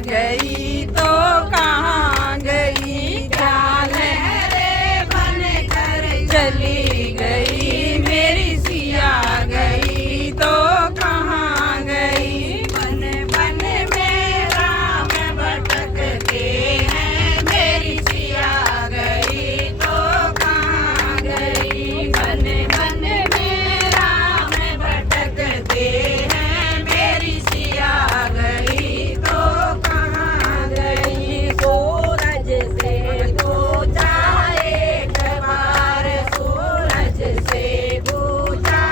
गई तो कहाँ गई, क्या लहरें बन कर चली गई, मेरी सिया गई तो कहाँ गई। बन बन में राम भटकते हैं, मेरी सिया गई तो कहाँ गई। बन बन में राम भटकते हैं, मेरी सिया गई तो कहाँ गई। सूरज से पूछा एक बार, सूरज से पूछा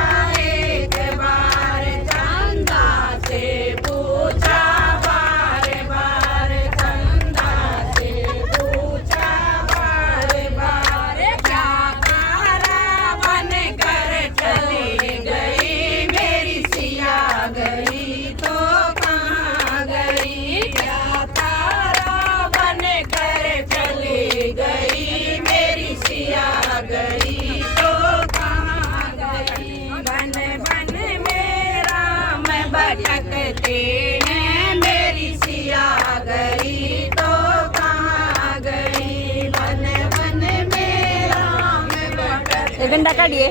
एक बार, चंदा से पूछा बार बार, चंदा से पूछा बार बार, क्या तारा बन कर चली गई, मेरी सिया गई तो कहाँ गई। क्या तारा बन कर चली गई, मेरी सिया गई तो कहाँ गई। बन बन में राम भटकते हैं, मेरी सिया गई तो कहाँ गई। बन बन में राम भटकते। एक घंटा काढ़िए।